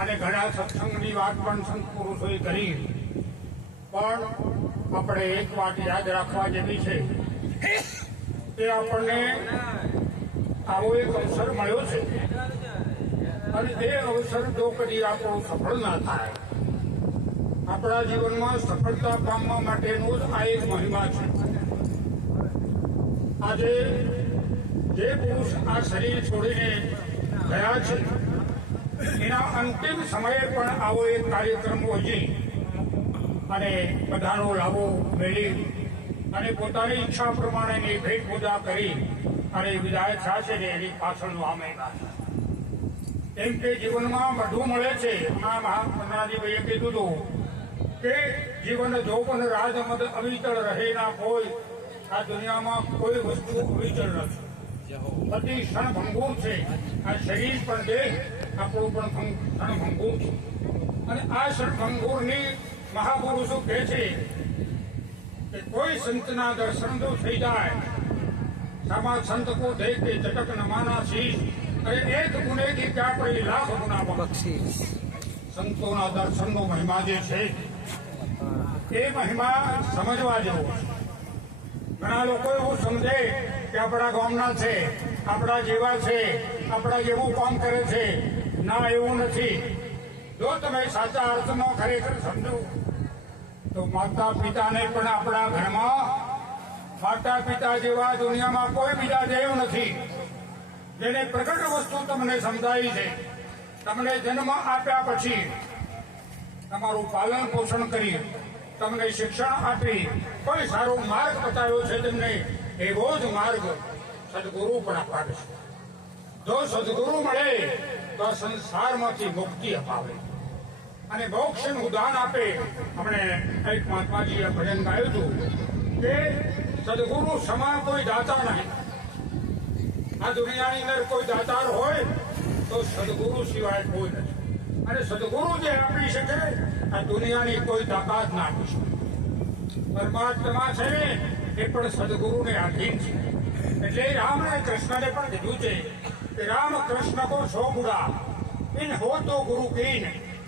અને ઘણા સત્સંગની વાત પણ સંત પુરુષોએ કરી, પણ આપણે એક વાત યાદ રાખવા જેવી છે કે આપણને આવો એક અવસર મળ્યો છે અને એ અવસર જો કદી આપણો સફળ ના થાય, આપણા જીવનમાં સફળતા પામવા માટેનો જ આ એક મહિમા છે. આજે જે પુરુષ આ શરીર છોડીને ગયા છે એના અંતિમ સમયે પણ આવો એક કાર્યક્રમ યોજી અને બધાનો લાભો મેળવી અને પોતાની ઈચ્છા પ્રમાણેની ભેટ પૂજા કરી અને વિદાય થયા છે ને એની પાછળનું આ મહિમા છે. કેમ કે જીવનમાં બધું મળે છે. આ મહાત્માજીભાઈએ કીધું હતું કે જીવન જોપન રાજમદ અવિચળ રહે ના કોઈ, આ દુનિયામાં કોઈ વસ્તુ અવિચળ નથી, બધી ક્ષણભંગુર છે. આ શરીર પણ દેહ આપણું પણ ક્ષણભંગુર છે અને આ ક્ષણભંગુરની મહાપુરુષો કહે છે કે કોઈ સંતના દર્શન જો થઈ જાય, સામા સંત કો દેખ કે ચટક નમાના શીશ, અરે એક ગુને કી ક્યાં પડી લાખ ગુના બક્ષીસ. સંતોના દર્શનનો મહિમા જે છે એ મહિમા સમજવા જેવો છે. ઘણા લોકો એવું સમજે કે આપણા ગામના છે, આપણા જેવા છે, આપણા જેવું કામ કરે છે. ના, એવું નથી. જો તમે સાચા અર્થમાં ખરેખર સમજો તો માતા પિતાને પણ આપણા ઘરમાં માતા પિતા જેવા દુનિયામાં કોઈ બીજા દેવ નથી, જેને પ્રગટ વસ્તુ તમને સમજાવી છે. તમને જન્મ આપ્યા પછી તમારું પાલન પોષણ કરી, તમને શિક્ષણ આપી, કોઈ સારો માર્ગ બતાવ્યો છે તમને, એવો જ માર્ગ સદગુરુ પણ અપાવે છે. જો સદગુરુ મળે તો સંસારમાંથી મુક્તિ અપાવે અને મોક્ષનું દાન આપે. હમણે એક મહાત્માજીએ ભજન ગાયું હતું કે સદગુરુ સમા કોઈ દાતા નહીં. આ દુનિયાની અંદર કોઈ દાતાર હોય તો સદગુરુ સિવાય કોઈ નથી. અને સદગુરુ જે આપી શકે આ દુનિયાની કોઈ તાકાત ના આપી શકે. પરમાત્મા છે ને એ પણ સદગુરુને આધીન છે. એટલે રામને કૃષ્ણને પણ કીધું છે કે રામ કૃષ્ણ કો સો બુરા ઇન હો તો ગુરુ કીન,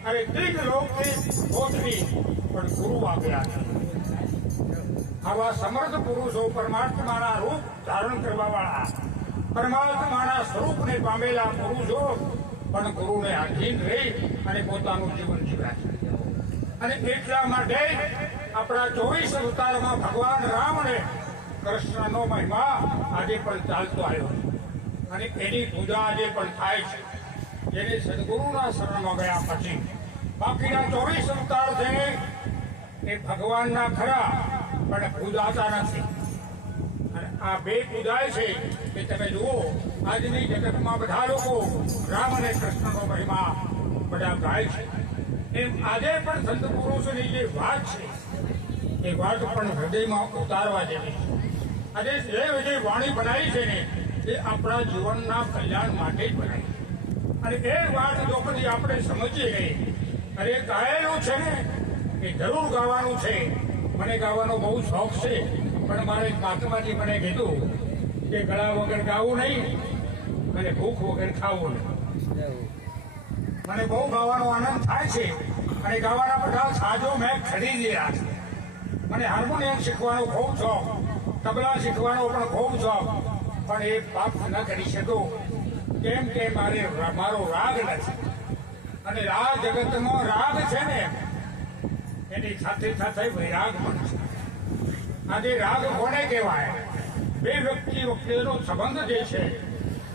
અરે ત્રિન લોક થી હોતની પણ ગુરુ આપ્યા છે. આવા સમર્થ પુરુષો પરમાત્માના રૂપ ધારણ કરવા વાળા, પરમાત્માના સ્વરૂપને પામેલા પુરુષો પણ ગુરુને આધીન રહી અને પોતાનું જીવન જીવ્યા છે. અને એટલા માટે આપણા 24 અવતારમાં ભગવાન રામને કૃષ્ણનો મહિમા આજે પણ ચાલતો આવ્યો છે અને એની પૂજા આજે પણ થાય છે. જેને સદગુરુના શરણમાં ગયા પછી બાકીના 24 અવતાર છે એ ભગવાનના ખરા પણ પૂજાતા નથી. અને આ બે પૂજાય છે કે તમે જુઓ આજની જગતમાં બધા લોકો રામ અને કૃષ્ણનો મહિમા બધા ગાય છે. એમ આજે પણ સંત પુરુષોની જે વાત છે એ વાત પણ હૃદયમાં ઉતારવા જેવી છે. આજે જે વાણી બનાવી છે ને એ આપણા જીવનના કલ્યાણ માટે જ બનાવી છે. અને એ વાત જો કદી આપણે સમજીએ ગઈ અને ગાયેલું છે ને એ જરૂર ગાવાનું છે. મને ગાવાનો બહુ શોખ છે, પણ મારે મહાત્માજી મને કીધું કે ગળા વગર ગાવું નહીં અને ભૂખ વગર ખાવું નહીં. મને બહુ ગાવાનો આનંદ થાય છે અને ગાવાના બધા સાજો મેં ખરીદ્યા છે. મને હાર્મોનિયમ શીખવાનો ખૂબ શોખ, તબલા શીખવાનો પણ ખૂબ શોખ, પણ એ પ્રાપ્ત ન કરી શકું. કેમ કે મારો રાગ નથી. અને આ જગતમાં રાગ છે ને એની સાથે સાથે વૈરાગ પણ છે. આજે રાગ કોને કહેવાય? બે વ્યક્તિ વચ્ચેનો સંબંધ જે છે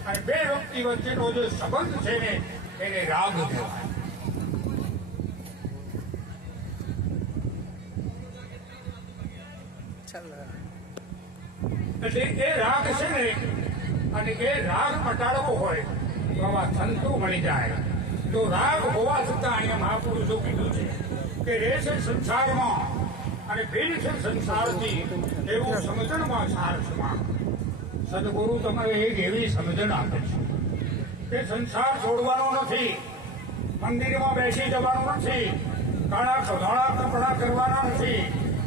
અને બે વ્યક્તિ વચ્ચેનો જે સંબંધ છે ને એને રાગ કહેવાય. એટલે એ રાગ છે ને, અને એ રાગ મટાડવો હોય તો આવા સંતો મળી જાય. તો રાગ હોવા છતાં અહીંયા મહાપુરુષો કીધું છે કે રે છે સંસારમાં અને ભીડ છે સંસારથી, એવું સમજણમાં સારસમાં. સદગુરુ તમને એક એવી સમજણ આપે છે કે સંસાર છોડવાનો નથી, મંદિરમાં બેસી જવાનું નથી, કાળા ધોળા કપડા કરવાના નથી,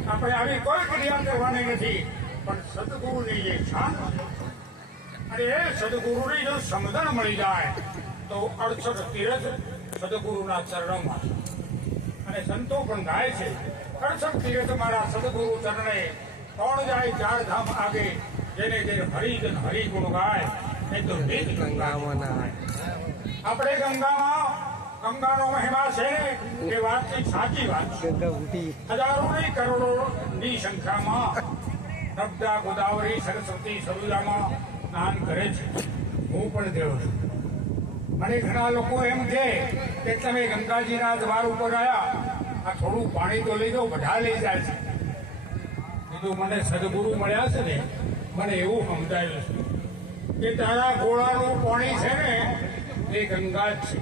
આપણે આવી કોઈ ક્રિયા કરવાની નથી. પણ સદગુરુની જે શાન અને એ સદગુરુની જો સમજણ મળી જાય તો 68 તીર્થ સદગુરુના ચરણોમાં છે. અને સંતો પણ ગાય છે, કરસક તીર્થ મારા સદગુરુ ચરણે, કોણ જાય ચાર ધામ આગે, જેને જેને હરિજન હરિ ગુણ ગાય, એ તો નિજ ગંગામાં આપણે ગંગાનો મહિમા છે એ વાતની સાચી વાત છે. હજારો નહીં કરોડોની સંખ્યામાં નર્મદા, ગોદાવરી, સરસ્વતી, સરોજામાં સ્નાન કરે છે. હું પણ ગયો છું. મને ઘણા લોકો એમ કહે કે તમે ગંગાજીના દ્વાર ઉપર આવ્યા, આ થોડું પાણી તો લઈ દો, બધા લઈ જાય છે. કીધું મને સદગુરુ મળ્યા છે ને, મને એવું સમજાયું છે કે તારા ગોળાનું પાણી છે ને એ ગંગા જ છે.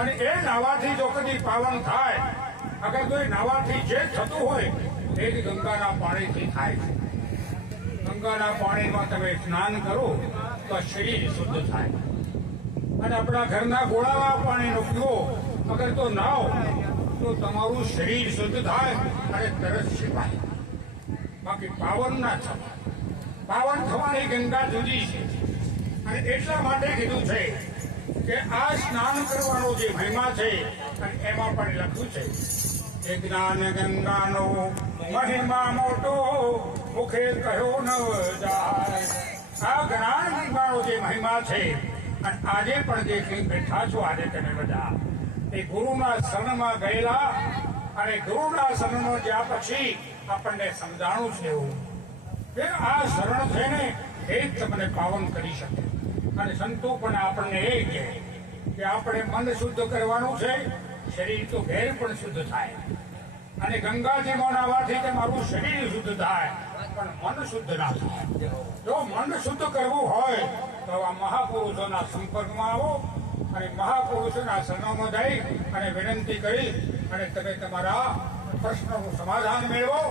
અને એ નાવાથી જો કદી પાવન થાય, અગર કોઈ નાવાથી જે થતું હોય એ જ ગંગાના પાણીથી થાય છે. ગંગાના પાણીમાં તમે સ્નાન કરો તો શરીર શુદ્ધ થાય. અને આપણા ઘરના ગોળામાં પાણીનો પીવો, અગર તો નાવ તો તમારું શરીર શુદ્ધ થાય અને તરસ છીપાય. બાકી પાવન ના થવાય. પાવન થવાની ગંગા જુદી છે. અને એટલા માટે કીધું છે કે આ સ્નાન કરવાનો જે મહિમા છે અને એમાં પણ લખ્યું છે કે જ્ઞાન ગંગાનો મહિમા મોટો, મુખે કહ્યો ન જાય. આ જ્ઞાન ગંગાનો જે મહિમા છે, અને આજે પણ જે કંઈ બેઠા છો આજે તમે બધા એ ગુરુના શરણમાં ગયેલા, અને ગુરુના શરણમાં જ્યાં પછી આપણને સમજાણું છે એવું કે આ શરણ છે ને એ જ તમને પાવન કરી શકે. અને સંતો પણ આપણને એ કહે કે આપણે મન શુદ્ધ કરવાનું છે, શરીર તો ઘેર પણ શુદ્ધ થાય. અને ગંગાજીમાં નાવાથી તમારું શરીર શુદ્ધ થાય, પણ મન શુદ્ધ ના થાય. જો મન શુદ્ધ કરવું હોય તો આ મહાપુરુષોના સંપર્કમાં આવો અને મહાપુરુષોના શરણોમાં જઈ અને વિનંતી કરી અને તમે તમારા પ્રશ્નનું સમાધાન મેળવો.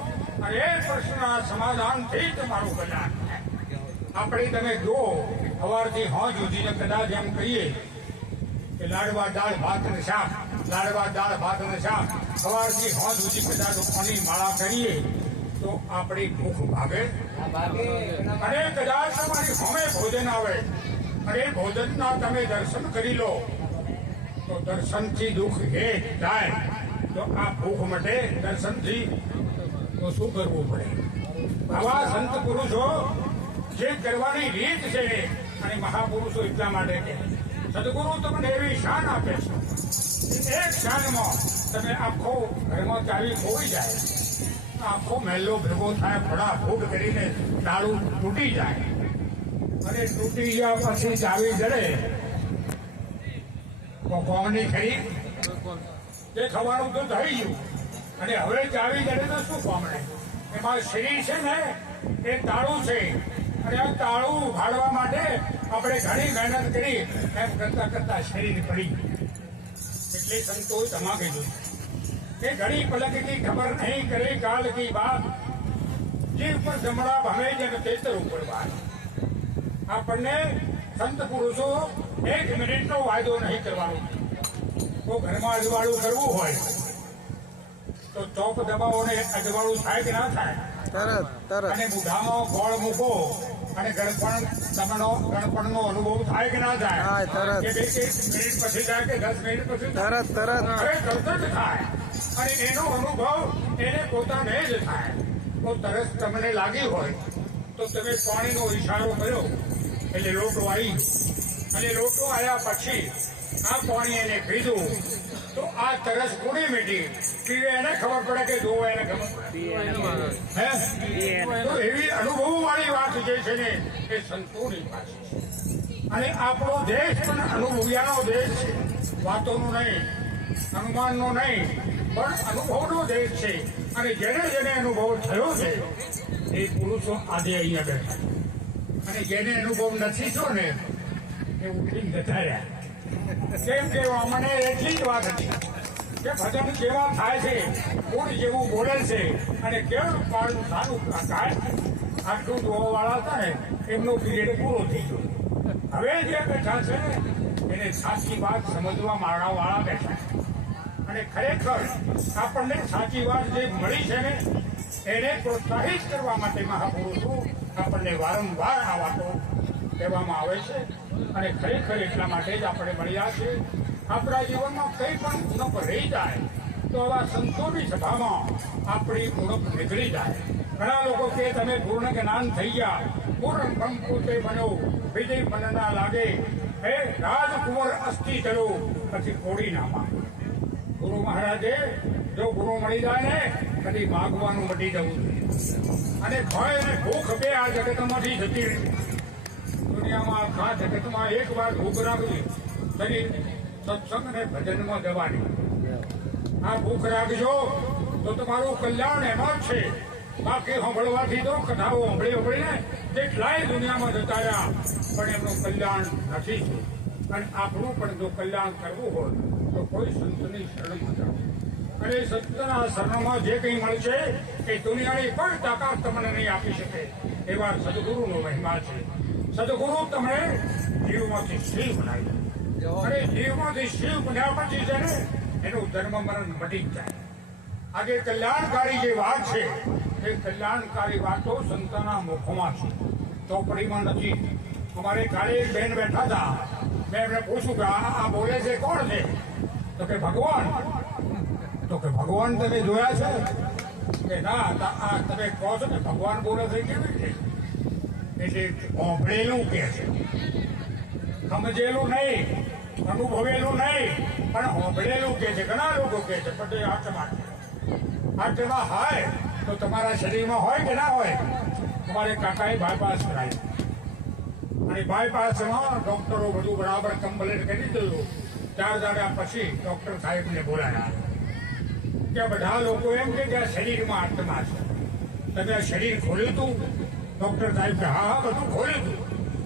અને એ પ્રશ્નના સમાધાનથી તમારું કલ્યાણ થાય. આપણે તમે જુઓ, સવારથી હોજ સુધીને કદાચ એમ કહીએ કે લાડવા દાળ ભાત ને શાક, લાડવા દાળ ભાત ને શાક, સવારથી હોજ સુધી કદાચ પાણી માળા કરીએ તો આપણી ભૂખ ભાગે. અને કદાચ તમારી સામે ભોજન આવે અને એ ભોજનના તમે દર્શન કરી લો તો દર્શનથી દુઃખ એ જાય. તો આ ભૂખ મટે દર્શનથી તો શું કરવું પડે? આવા સંત પુરુષો જે કરવાની રીત છે, અને મહાપુરુષો એટલા માટે કે સદગુરુ તમને એવી શાન આપે છે, એક શાનમાં તમે આખો ઘરમાં ચાવી ખોઈ જાય, આખો મહેલો ભેગો થાય, ફટાફૂટ કરીને તાળું તૂટી જાય. અને તૂટી ગયા પછી ચાવી જડે તો કોની ખરી તે થવાનું તો થઈ ગયું. અને હવે ચાવી જડે તો શું કોમણે? એમાં શરીર છે ને એ તાળું છે. અને આ તાળું ઉઘાડવા માટે આપણે ઘણી મહેનત કરી, એમ કરતા કરતા શરીર પડી. એટલે સંતોષ તમા કીધું કે ઘણી પલક કી ખબર નહીં કરે કાલ કી બાત, જીવ પર જમણા ભમે જેમ તેતર ઉપર વાત. આપણને સંત પુરુષો 1 મિનિટનો વાયદો નહીં કરવાનો. તો ઘરમાં અજવાળું કરવું હોય તો ચોપ દબાવો ને અજવાળું થાય કે ના થાય? તરત. અને બુઢામાં ગોળ મૂકો અને ગણપણનો અનુભવ થાય કે ના થાય? કે 2 મિનિટ પછી જાય કે 10 મિનિટ પછી? તરત જ થાય. અને એનો અનુભવ એને પોતાને જ થાય. તો તરસ તમને લાગી હોય તો તમે પાણીનો ઈશારો કર્યો એટલે લોટો આવી, અને લોટો આવ્યા પછી આ પાણી એને પીધું તો આ તરસ કોની મીઠી પીવે એને ખબર પડે કે જોવે એને ખબર પડે. તો એવી અનુભવ વાળી વાત જે છે ને એ સંતોની પાસે છે. અને આપણો દેશ પણ અનુભવ્યાનો દેશ છે. વાતોનો નહીં, અનુમાનનો નહીં, પણ અનુભવનો દેશ છે. અને જેને જેને અનુભવ થયો છે એ પુરુષો આજે અહીંયા બેઠા. અને જેને અનુભવ નથી થયો ને એ ઉઠીને જતા રહ્યા. કેમ કે મને એટલી જ વાત હતી કે ભજન કેવા થાય છે, કોણ જેવું બોલે છે, અને કેવું પાડું સારું થાય. આટલું જોવાવાળા હતા ને એમનો પીરિયડ પૂરો થઈ ગયો. હવે જે બેઠા છે ને એને સાચી વાત સમજવા માળાવાળા બેઠા. અને ખરેખર આપણને સાચી વાત જે મળી છે ને એને પ્રોત્સાહિત કરવા માટે મહાપુરુષો આપણને વારંવાર આ વાતો કહેવામાં આવે છે. અને ખરેખર એટલા માટે જ આપણે મળ્યા છે આપણા જીવનમાં કંઈ પણ ઉણપ રહી જાય તો આવા સંતોની સભામાં આપણી ઉણપ નીકળી જાય. ઘણા લોકો કે તમે પૂર્ણ જ્ઞાન થઈ ગયા, પૂર્ણ બ્રહ્મ પોતે બનો, વિજય મન ના લાગે, હે રાજકુંવર અસ્થિ ચલો, પછી કોડી ના માંગે. ગુરુ મહારાજે જો ગુરુ મળી જાય ને કદી માગવાનું મટી જવું જોઈએ. અને ભય અને ભૂખ બે આ જગતમાંથી જતી રહી. દુનિયામાં આખા જગતમાં એક વાર ભૂખ રાખવી શરીર સત્સંગ અને ભજનમાં જવાની. આ ભૂખ રાખજો તો તમારું કલ્યાણ એમાં જ છે. બાકી સાંભળવાથી તો કથાઓ સાંભળીને કેટલાય દુનિયામાં જતા રહ્યા પણ એમનું કલ્યાણ નથી થયું. અને આપણું પણ જો કલ્યાણ કરવું હોય તો કોઈ સંતની શરણમાં જાઓ. અને સંતના શરણમાં જે કંઈ મળશે એ દુનિયાની કોઈ તાકાત તમને નહીં આપી શકે. એવા સદગુરુનો મહિમા છે. સદગુરુ તમને જીવમાંથી શિવ બનાવી દે. અને જીવમાંથી શિવ બન્યા પછી છે ને એનું જન્મ મરણ મટી જ જાય. આજે કલ્યાણકારી જે વાત છે એ કલ્યાણકારી વાતો સંતના મુખમાં છે, ચોપડીમાં નથી. અમારે કાલે એક બેન બેઠા હતા, મેં એમને પૂછ્યું કે આ બોલે છે કોણ છે? તો કે ભગવાન. તો કે ભગવાન તમે જોયા છે? કે ના. આ તમે કહો છો ને ભગવાન બોલે છે કેવી રીતે? એટલે ઓભળેલું કે છે, સમજેલું નહીં, અનુભવેલું નહીં, પણ ઓભળેલું કે છે. ઘણા લોકો કે છે પણ તે આત્મા છે. આત્મા હોય તો તમારા શરીરમાં હોય કે ના હોય? તમારે કાકાએ બાયપાસ કરાવી અને બાયપાસમાં ડોક્ટરો બધું બરાબર કમ્પ્લેટ કરી દીધું. 4 દાડા પછી ડોક્ટર સાહેબને બોલાયા કે બધા લોકો એમ કે આ શરીરમાં આત્મા છે, તમે આ શરીર ખોલ્યું હતું? ડોક્ટર સાહેબ કે હા બધું ખોલ્યું હતું.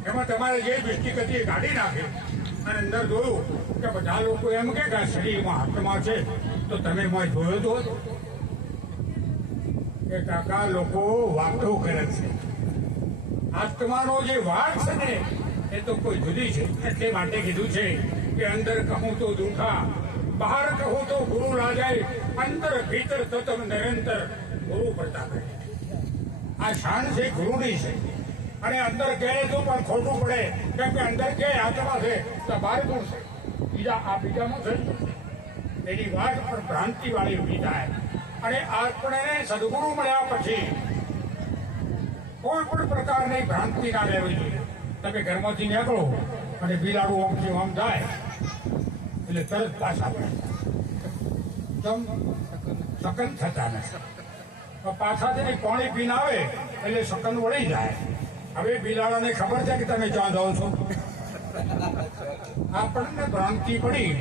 એમાં તમારે જે મિસ્ટેક હતી એ કાઢી નાખી અને અંદર જોયું કે બધા લોકો એમ કે આ શરીરમાં આત્મા છે, તો તમે મેં જોયો તો કે કાકા લોકો વાતો કરે છે. આત્માનો જે વાત છે ને એ તો કોઈ જુદી છે. એટલે માટે કીધું છે કે અંદર કહું તો દુઃખા, બહાર કહું તો ગુરુ રાજાય, અંતર ભીતર તત્વ નિરંતર ગુરુ પ્રતાપે. આ શાન છે ગુરુની છે. અને અંદર કહે તો પણ ખોટું પડે, કેમ કે અંદર કે આત્મા છે તો બહાર કોણ છે? બીજામાં છે. એની વાત પણ ભ્રાંતિ વાળી ઉભી થાય. અને આપણે સદગુરુ મળ્યા પછી કોઈ પણ પ્રકારની ભ્રાંતિ ના લેવી જોઈએ. તમે ઘરમાંથી નીકળો અને બિલાડું આમથી આમ જાય એટલે તરત પાછા પડે, સકન થતા નથી. પાછા જઈને પાણી પીને આવે એટલે સકન વળી જાય. હવે બિલાડાને ખબર છે કે તમે ક્યાં જાઓ છો. આપણને ભ્રાંતિ પડી.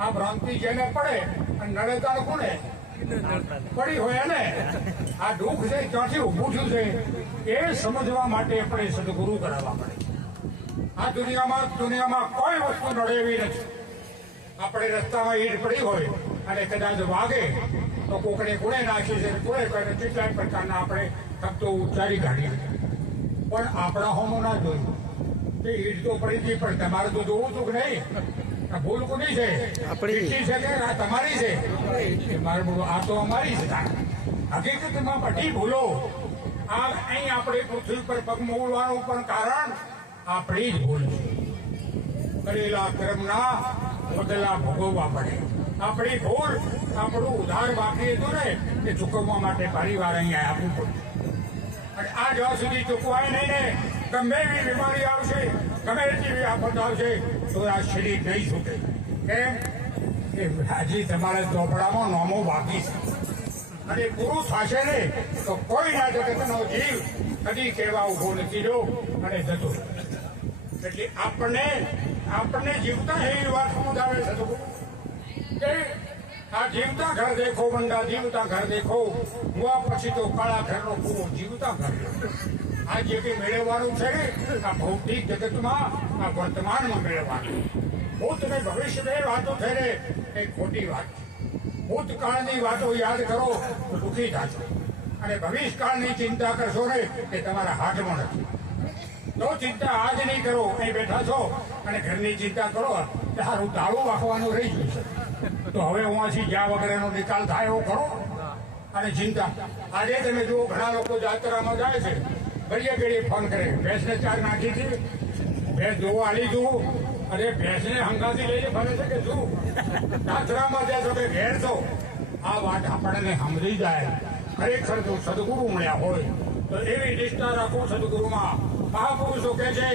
આ ભ્રાંતિ જેને પડે અને નડેતાણ કોને પડી હોય ને આ દુઃખ છે ક્યાંથી ઊભું થયું છે એ સમજવા માટે આપણે સદગુરુ કરાવવા પડે. આ દુનિયામાં કોઈ વસ્તુ નડે એવી નથી. આપણે રસ્તામાં ઈટ પડી હોય અને કદાચ વાગે તો કોકડે ગુણે નાખી છે, કોણે કેટલાક પ્રકારના આપણે તકતો ઉચ્ચારી કાઢીએ. પણ આપણા હોમો ના જોયું કે ઈટ તો પડી હતી પણ તમારે તો જોવું હતું કે નહીં? ભૂલ કોની છે? આપણી છે કે તમારી છે? આ તો અમારી છે. હકીકતમાં બધી ભૂલો અહીં આપણે પૃથ્વી પર પગ મોકલવાનું પણ કારણ આપણી જ ભૂલ છે. કરેલા કર્મના બદલા ભોગવવા પડે. આપણી ભૂલ આપણું ઉધાર બાકી હતું ને એ ચૂકવવા માટે પરિવાર અહીંયા આપવું પડે. અને આ જ્યાં સુધી ચૂકવાય નહીં ને ગમે એવી બીમારી આવશે, ગમે તેવી આફત આવશે તો આ શરીર નહીં છૂટે. કેમ કે હજી તમારા ચોપડામાં નામો બાકી છે. અને પૂરું થશે ને તો કોઈ ના જગતનો જીવ કદી કહેવા ઉભો નથી રહ્યો અને જતો. એટલે આપણને જીવતા એવી વાત સમજાવે છે કે આ જીવતા ઘર દેખો બંડા, જીવતા ઘર દેખો, હુઆ પછી તો કાળા ઘરનો કૂવો, જીવતા ઘર. આ જે કંઈ મેળવવાનું છે ને આ ભૌતિક જગતમાં, આ વર્તમાનમાં મેળવવાનું. ભૂત ને ભવિષ્યની વાતો છે ને એ ખોટી વાત છે. ભૂતકાળની વાતો યાદ કરો તો દુઃખી થશો અને ભવિષ્યકાળની ચિંતા કરશો ને એ તમારા હાથમાં નથી. તો ચિંતા આજ નહીં કરો, અહીં બેઠા છો અને ઘરની ચિંતા કરો કે સારું તાળું વાંખવાનું રહી ગયું છે તો હવે હું જ્યાં વગર એનો નિકાલ થાય એવો કરો. અને ચિંતા આજે તમે જુઓ ઘણા લોકો જાત્રામાં જાય છે, ઘડીએ ઘડીએ ફોન કરે, ભેંસને ચાર નાખી હતી, ભેંસ જોવા આલી જુઓ, અરે ભેંસને હંગાથી લઈને ફરે છે કે શું? ડાચરામાં જાય તો કે ઘેર છો. આ વાત આપણને સમજી જાય. ખરેખર જો સદગુરુ મળ્યા હોય તો એવી નિષ્ઠા રાખો સદગુરુમાં. મહાપુરુષો કહે છે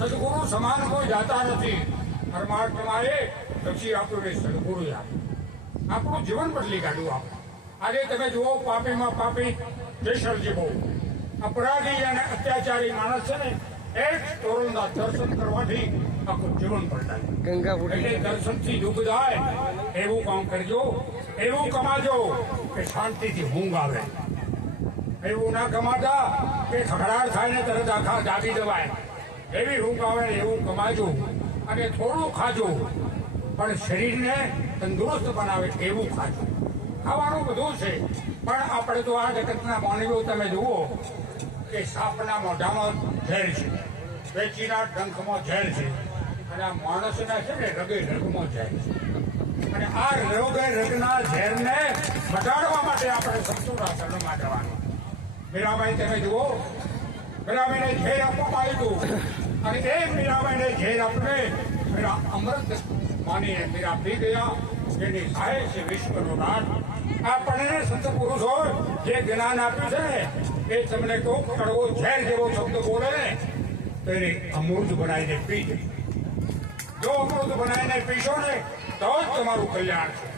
સદગુરુ સમાન કોઈ જાતા નથી. પરમાત્મા એ પછી આપણને સદગુરુ આપ્યું. આપણું જીવન બદલી કાઢ્યું. આપણે આજે તમે જુઓ પાપીમાં પાપી જેસલજી બહુ અપરાધી અને અત્યાચારી માણસ છે ને એક તોરણના દર્શન કરવાથી આખું જીવન બદલાય. એટલે દર્શનથી દુઃખ જાય એવું કામ કરજો, એવું કમાજો કે શાંતિથી ઊંઘ આવે. એવું ના કમાતા કે ખખડાટ થાય ને તરત આખા જાગી જવાય. એવી ઊંઘ આવે એવું કમાજો અને થોડું ખાજો પણ શરીરને તંદુરસ્ત બનાવે એવું ખાજો. ખાવાનું બધું છે પણ આપણે તો આ જગતના માનવીઓ તમે જુઓ કે સાપના મોઢામાં ઝેર છે, વેચીના ડંખમાં ઝેર છે અને આ માણસના છે ને રગે રગમાં ઝેર છે. અને આ રોગે રગના ઝેરને ઘટાડવા માટે આપણે સંતોષા શરણમાં જવાનું. મીરાબાઈ તમે જુઓ, મીરાબાઈને ઝેર આપવામાં આવ્યું અને એ મીરાબાઈને ઝેર આપને મીરા અમૃત માનીને મીરા પી ગયા. જેની સહાય છે વિશ્વનો નાથ. આપણને સંત પુરુષો જે જ્ઞાન આપ્યું છે ને એ તમને કોક કડવો ઝેર જેવો શબ્દ બોલે ને તો એને અમૃત બનાવીને પી જાય. જો અમૃત બનાવીને પીશો ને તો જ તમારું કલ્યાણ છે.